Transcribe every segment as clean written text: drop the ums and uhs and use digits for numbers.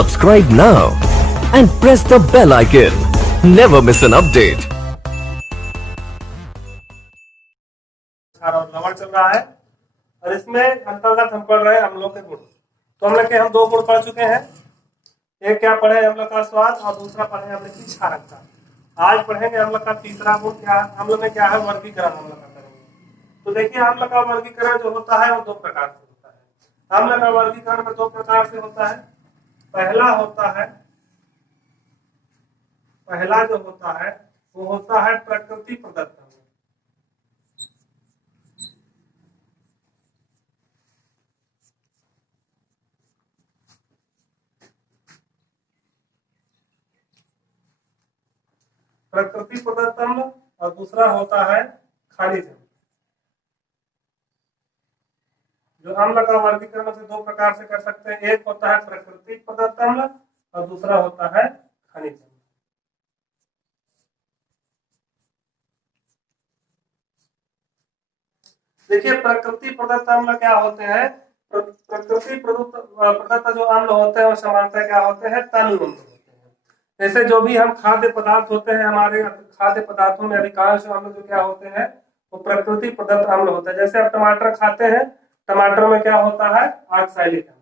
Subscribe now and press the bell icon. Never miss an update. लवण चल रहा है और इसमें अंतर्गत हम पढ़ रहे हैं अम्लों के गुण। तो हम लोग के हम दो गुण पढ़ चुके हैं, एक क्या पढ़े अम्ल का स्वाद और दूसरा पढ़े अम्ल की क्षारकता। आज पढ़ेंगे अम्ल का तीसरा गुण, क्या अम्ल में क्या है, वर्गीकरण अम्ल का करेंगे। तो देखिए अम्ल का वर्गीकरण जो होता है वो दो प्रकार से होता है। अम्ल का वर्गीकरण में दो प्रकार से होता है। पहला जो होता है वो होता है प्रकृति प्रदत्त अम्ल। प्रकृति प्रदत्त अम्ल और दूसरा होता है खनिज अम्ल। जो अम्ल का वर्गीकरण से दो प्रकार से कर सकते हैं, एक होता है प्रकृति प्रदत्त अम्ल और दूसरा होता है खनिज अम्ल। देखिए प्रकृति प्रदत्त अम्ल क्या होते हैं। प्रकृति प्रदत्त जो अम्ल होते हैं वो सामान्यतः क्या होते हैं, तनु अम्ल होते हैं। जैसे जो भी हम खाद्य पदार्थ होते हैं, हमारे खाद्य पदार्थों में अधिकांश अम्ल जो क्या होते हैं वो प्रकृति प्रदत्त अम्ल होता है। जैसे आप टमाटर खाते हैं, टमाटर में क्या होता है, ऑक्सैलिक अम्ल,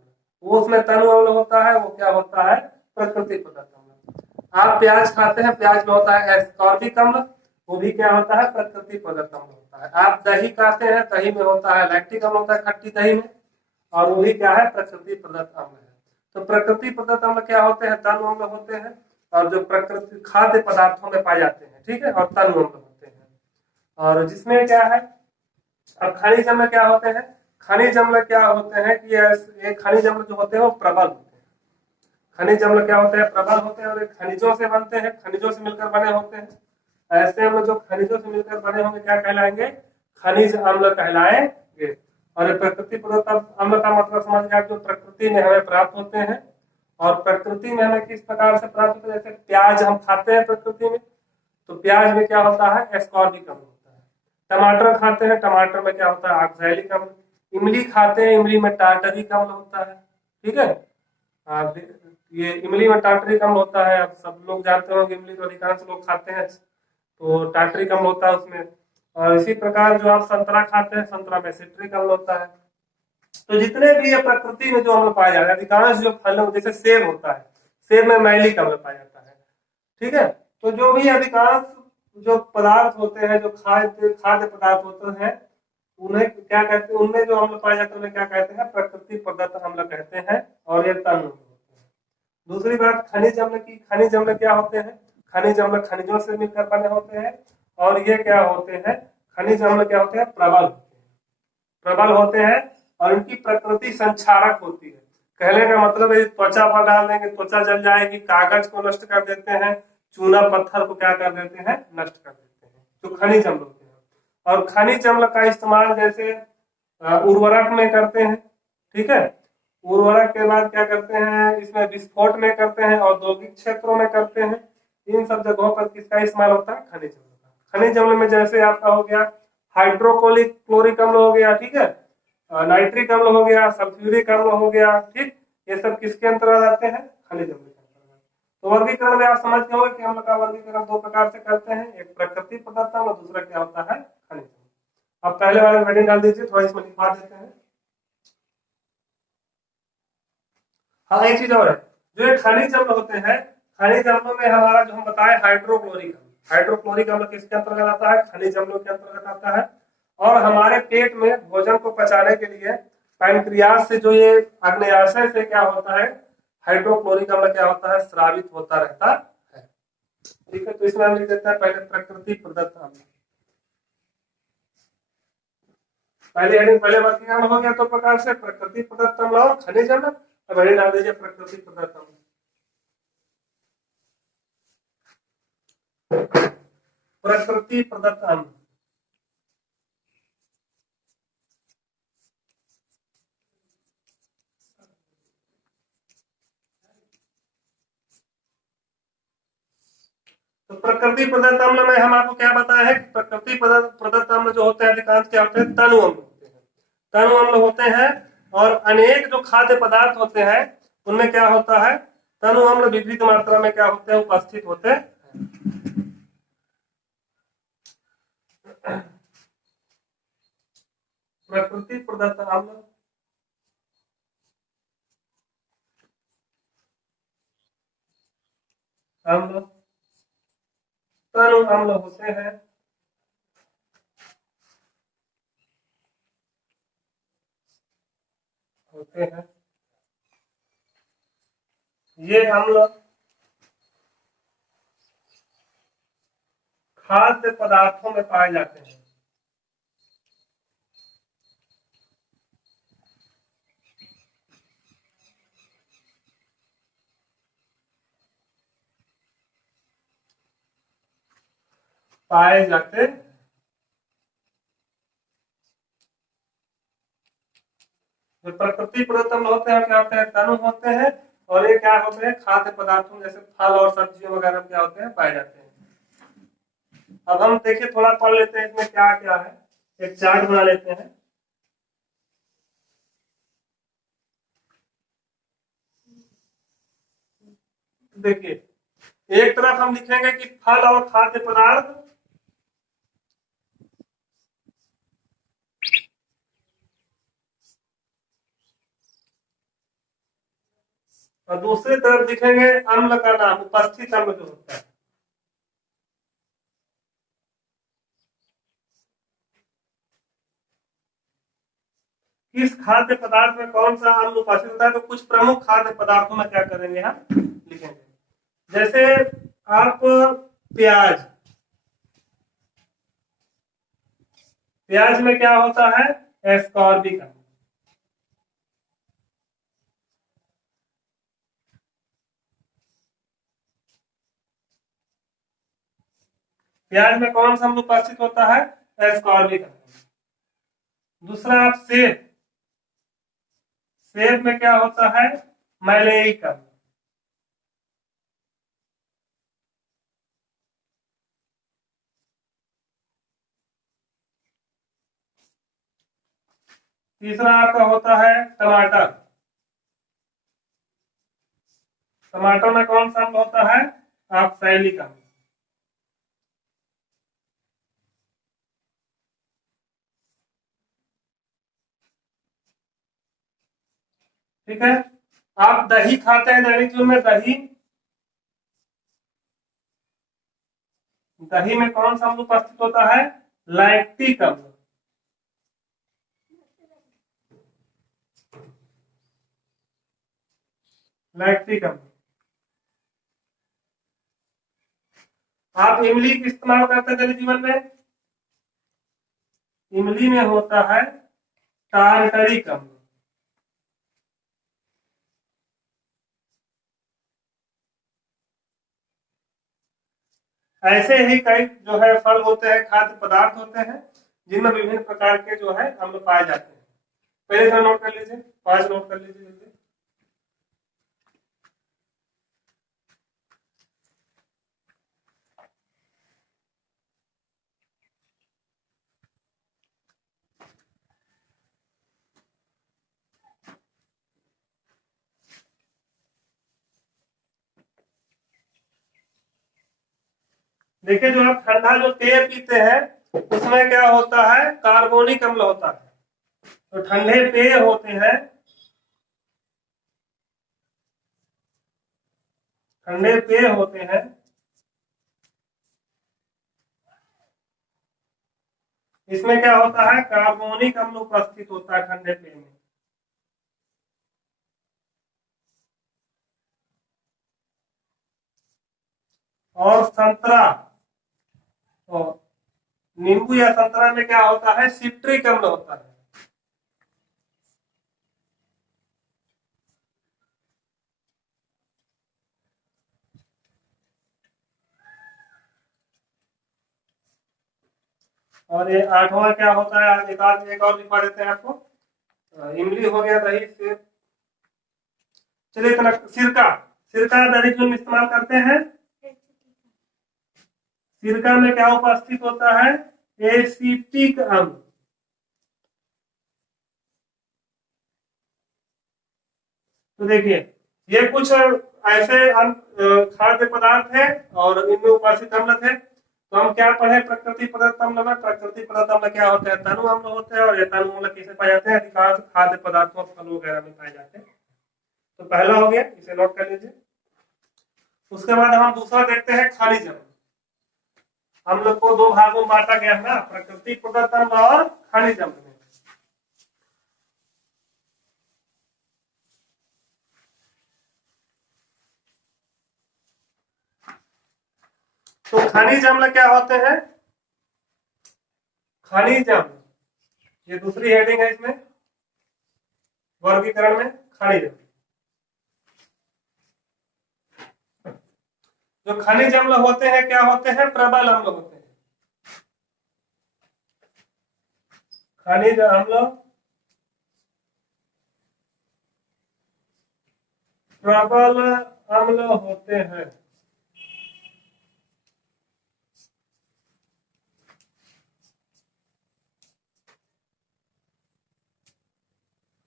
वो उसमें तनु अम्ल होता है, वो क्या होता है, प्रकृति प्रदत्त अम्ल। आप प्याज खाते हैं, प्याज में होता है एस्कॉर्बिक अम्ल, वो भी क्या होता है, प्रकृति प्रदत्त अम्ल होता है। आप दही खाते हैं, दही में होता है लैक्टिक अम्ल होता है खट्टी दही में, और वो भी क्या है, प्रकृति प्रदत्त अम्ल है। तो प्रकृति प्रदत्त अम्ल क्या होते हैं, तनु अम्ल होते हैं, और जो प्रकृति खाद्य पदार्थों में पाए जाते हैं, ठीक है, और तनु अम्ल होते हैं। और जिसमें क्या है, अब खनिज अम्ल क्या होते हैं। खनिज अम्ल क्या होते हैं कि ये खनिज अम्ल जो होते हैं वो प्रबल होते हैं। खनिज अम्ल क्या होते हैं, प्रबल होते हैं, और खनिजों से बनते हैं, खनिजों से मिलकर बने होते हैं। ऐसे अम्ल जो खनिजों से मिलकर बने होंगे क्या कहलाएंगे, खनिज अम्ल कहलाएंगे। और प्रकृति प्रदत्त अम्ल का मतलब समझ गया, जो प्रकृति में हमें प्राप्त होते हैं। और प्रकृति में हमें किस प्रकार से प्राप्त होते हैं, जैसे प्याज हम खाते हैं प्रकृति में, तो प्याज में क्या होता है, एस्कॉर्बिक अम्ल होता है। टमाटर खाते हैं, टमाटर में क्या होता है, ऑक्सैलिक अम्ल। इमली खाते हैं, इमली में टार्टरिक अम्ल होता है, ठीक है। ये इमली में टार्टरिक अम्ल होता है, आप सब लोग जानते होंगे, इमली तो अधिकांश लोग खाते हैं, तो टार्टरिक अम्ल होता है उसमें। और इसी प्रकार जो आप संतरा खाते हैं, संतरा में सिट्रिक अम्ल होता है। तो जितने भी ये प्रकृति में जो अम्ल पाए जाते हैं, अधिकांश जो फलों, जैसे सेब होता है, सेब में मैलिक अम्ल पाया जाता है, ठीक है। तो जो भी अधिकांश जो पदार्थ होते हैं, जो खाद्य पदार्थ होते हैं, उन्हें क्या कहते हैं, उनमें जो अम्ल पाए जाते हैं उन्हें क्या कहते हैं, प्रकृति प्रदत्त अम्ल कहते हैं, और ये तनु होते हैं। दूसरी बात खनिज अम्ल की। खनिज अम्ल क्या होते हैं, खनिज अम्ल खनिजों से मिलकर बने होते हैं, और ये क्या होते हैं, खनिज अम्ल क्या होते हैं, प्रबल होते हैं। प्रबल होते हैं और इनकी प्रकृति संक्षारक होती है। कहने का मतलब है त्वचा पर डाल देंगे त्वचा जल जाएगी, कागज को नष्ट कर देते हैं, चूना पत्थर को क्या कर देते हैं, नष्ट कर देते हैं, जो खनिज अम्ल होते हैं। और खनिज अम्ल का इस्तेमाल जैसे उर्वरक में करते हैं, ठीक है। उर्वरक के बाद क्या करते हैं, इसमें विस्फोट में करते हैं, औद्योगिक क्षेत्रों में करते हैं। इन सब जगहों पर किसका इस्तेमाल होता है, खनिज अम्ल का। खनिज अम्ल में जैसे आपका हो गया हाइड्रोक्लोरिक क्लोरिक अम्ल हो गया, ठीक है, नाइट्रिक अम्ल हो गया, सल्फ्यूरिक अम्ल हो गया, ठीक। ये सब किसके अंतर्गत आते हैं, खनिज अम्ल के अंतर्गत। तो वर्गीकरण में आप समझ गए कि अम्ल का वर्गीकरण दो प्रकार से करते हैं, एक प्रकृति प्रदत्त अम्ल, दूसरा क्या होता है, खनिज अम्ल। अब पहले वाले हेडिंग डाल दीजिए, थोड़ा इसमें लिखवा देते हैं। हाँ एक चीज और है, जो ये खनिज अम्ल होते हैं, खनिज अम्लों में हमारा जो हम बताए हाइड्रोक्लोरिक अम्ल, हाइड्रोक्लोरिक अम्ल किसके अंतर्गत आता है, खनिज अम्लों के अंतर्गत आता है। और हमारे पेट में भोजन को पचाने के लिए पैनक्रियास से जो ये अग्न्याशय से क्या होता है, हाइड्रोक्लोरिक अम्ल क्या होता है, स्रावित होता रहता है, ठीक है। तो इसमें हम लिख देते हैं पहले प्रकृति प्रदत्त अम्ल। पहले वर्गीकरण हो गया दो प्रकार से, प्रकृति प्रदत्त अम्ल और खनिज अम्ल। अब हेडिंग डाल दीजिए प्रकृति प्रदत्त अम्ल। प्रकृति प्रदत्त अम्ल। तो प्रकृति प्रदत्त अम्ल में हम आपको क्या बताया है, प्रकृति प्रदत्त अम्ल जो होते हैं अधिकांश क्या होते हैं, तनु अम्ल होते हैं। तनु अम्ल होते हैं, और अनेक जो खाद्य पदार्थ होते हैं उनमें क्या होता है, तनु अम्ल विपरीत मात्रा में क्या होते हैं, उपस्थित होते हैं। प्रकृति प्रदत्त अम्ल, अम्ल तनु अम्ल होते हैं, ये अम्ल खाद्य पदार्थों में पाए जाते हैं। पाए जाते जो प्रकृति प्रदत्त अम्ल होते हैं क्या होते हैं, तनु होते हैं, और ये क्या होते हैं, खाद्य पदार्थों जैसे फल और सब्जियों वगैरह क्या होते हैं, पाए जाते हैं। अब हम देखिए थोड़ा पढ़ लेते हैं इसमें क्या क्या है, एक चार्ट बना लेते हैं। देखिए एक तरफ हम लिखेंगे कि फल और खाद्य पदार्थ, और दूसरी तरफ लिखेंगे अम्ल का नाम, उपस्थित अम्ल जो होता है। किस खाद्य पदार्थ में कौन सा अम्ल उपस्थित होता है, तो कुछ प्रमुख खाद्य पदार्थों में क्या करेंगे हम लिखेंगे। जैसे आप प्याज, प्याज में क्या होता है, एस्कॉर्बिक अम्ल। प्याज में कौन सा अम्ल उपस्थित होता है, एस्कॉर्बिक अम्ल। दूसरा आप सेब, सेब में क्या होता है, मैलेइक अम्ल। तीसरा आपका होता है टमाटर, टमाटर में कौन सा अम्ल होता है, ऑक्सैलिक अम्ल। ठीक है। आप दही खाते हैं दैनिक जीवन में, दही, दही में कौन सा अम्ल उपस्थित होता है, लैक्टिक अम्ल। लैक्टिक अम्ल। आप इमली का इस्तेमाल करते हैं दैनिक जीवन में, इमली में होता है टारटरिक अम्ल। ऐसे ही कई जो है फल होते हैं, खाद्य पदार्थ होते हैं, जिनमें विभिन्न प्रकार के जो है अम्ल पाए जाते हैं। पहले थोड़ा नोट कर लीजिए, 5 नोट कर लीजिए जल्दी। देखिए जो आप ठंडा जो पेय पीते हैं उसमें क्या होता है, कार्बोनिक अम्ल होता है। तो ठंडे पेय होते हैं, ठंडे पेय होते हैं, इसमें क्या होता है, कार्बोनिक अम्ल उपस्थित होता है ठंडे पेय में। और संतरा और नींबू या संतरा में क्या होता है, सिट्रिक अम्ल होता है। और ये 8वां क्या होता है, एक और लिखवा देते हैं आपको। इमली हो गया, दही से, चलिए इतना। सिरका, सिरका दैनिक जीवन में इस्तेमाल करते हैं, सिरका में क्या उपस्थित होता है, एसिटिक अम्ल। तो देखिए ये कुछ ऐसे खाद्य पदार्थ है और इनमें उपासित अम्ल थे। तो हम क्या पढ़े प्रकृति प्रदत्त अम्ल में? प्रकृति प्रदत्त अम्ल क्या होते हैं? तनु अम्ल होते हैं। और ये तनु अम्ल किसे पाए जाते हैं? अधिकांश खाद्य पदार्थों, फल वगैरह में पाए जाते हैं। तो पहला हो गया, इसे नोट कर लीजिए। उसके बाद हम दूसरा देखते हैं खनिज अम्ल। हम लोग को दो भागों में बांटा गया है ना, प्रकृति प्रदत्त अम्ल और खनिज अम्ल में। तो खनिज अम्ल क्या होते हैं? खनिज अम्ल, ये दूसरी हेडिंग है इसमें वर्गीकरण में, खनिज अम्ल। जो खनिज अम्ल होते हैं क्या होते हैं? प्रबल अम्ल होते हैं। खनिज अम्ल प्रबल अम्ल होते हैं।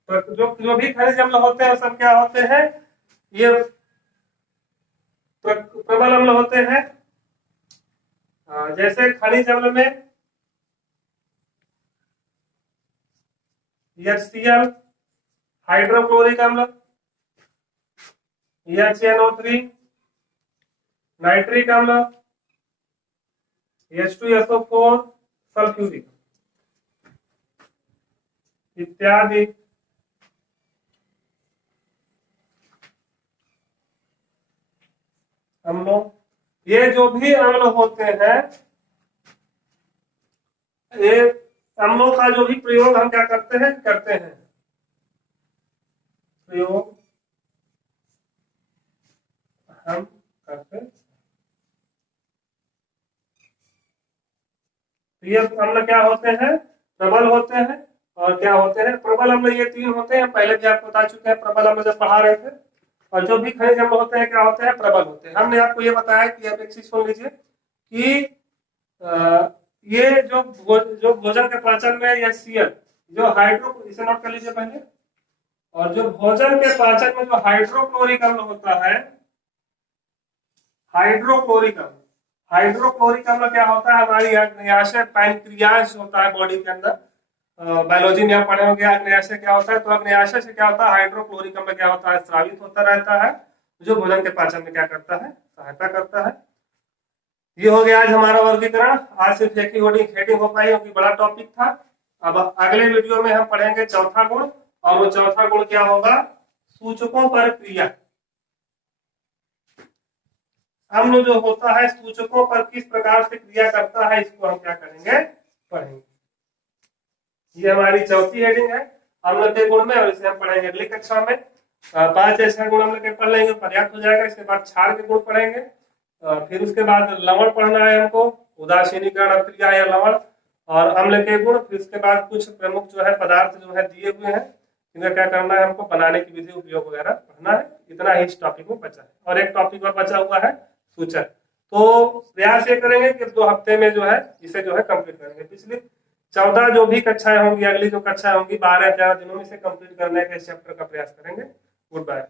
तो जो भी खनिज अम्ल होते हैं सब क्या होते हैं? ये प्रबल अम्ल होते हैं। जैसे खनिज अम्ल में HCl, हाइड्रोक्लोरिक अम्ल, HNO3, नाइट्रिक अम्ल, H2SO4, सल्फ्यूरिक इत्यादि अम्लों। ये जो भी अम्ल होते हैं, ये अम्लों का जो भी प्रयोग हम क्या करते हैं? प्रयोग हम करते हैं। तो ये अम्ल क्या होते हैं? प्रबल होते हैं। और क्या होते हैं? प्रबल अम्ल ये तीन होते हैं, पहले भी आपको बता चुके हैं प्रबल अम्ल जब पढ़ा रहे थे। और जो भी खनिज अम्ल होते हैं क्या होते हैं? प्रबल होते हैं। हमने आपको ये बताया कि अब एक चीज सुन लीजिए कि ये जो भोजन के पाचन में या सीएल जो हाइड्रो, इसे नोट कर लीजिए पहले। और जो भोजन के पाचन में जो हाइड्रोक्लोरिक अम्ल होता है, हाइड्रोक्लोरिक अम्ल, हाइड्रोक्लोरिक अम्ल क्या होता है? हमारी अग्न्याशय पैनक्रियाज होता है बॉडी के अंदर। बायोलॉजी में आप पढ़े होंगे अग्न्याशय क्या होता है। तो अग्न्याशय से क्या होता है? हाइड्रोक्लोरिक अम्ल क्या होता है? स्रावित होता रहता है, जो भोजन के पाचन में क्या करता है? सहायता करता है। ये हो गया आज हमारा वर्गीकरण। आज सिर्फ एक ही हेडिंग हो पाई क्योंकि बड़ा टॉपिक था। अब अगले वीडियो में हम पढ़ेंगे चौथा गुण। और वो चौथा गुण क्या होगा? सूचकों पर क्रिया। अम्ल जो होता है सूचकों पर किस प्रकार से क्रिया करता है, इसको हम क्या करेंगे? पढ़ेंगे। ये हमारी चौथी हेडिंग है अम्ल के गुण में, और इसे हम पढ़ेंगे अगली कक्षा में। 5 ऐसे गुण अम्ल के पढ़ लेंगे, पर्याप्त हो जाएगा। इसके बाद क्षार के गुण पढ़ेंगे। फिर उसके बाद लवण पढ़ना है हमको, उदासीनीकरण अभिक्रिया या लवण और अम्ल के गुण। फिर उसके बाद कुछ प्रमुख जो है पदार्थ जो है दिए हुए हैं, इनका क्या करना है हमको? बनाने की विधि, उपयोग वगैरह पढ़ना है। इतना ही इस टॉपिक में बचा है। और एक टॉपिक और बचा हुआ है सूचक। तो प्रयास ये करेंगे कि 2 हफ्ते में जो है इसे जो है कंप्लीट करेंगे। पिछली 14 जो भी कक्षाएं होंगी, अगली जो कक्षाएं होंगी 12-11 दिनों में इसे कंप्लीट करने के इस चैप्टर का प्रयास करेंगे। Good bye.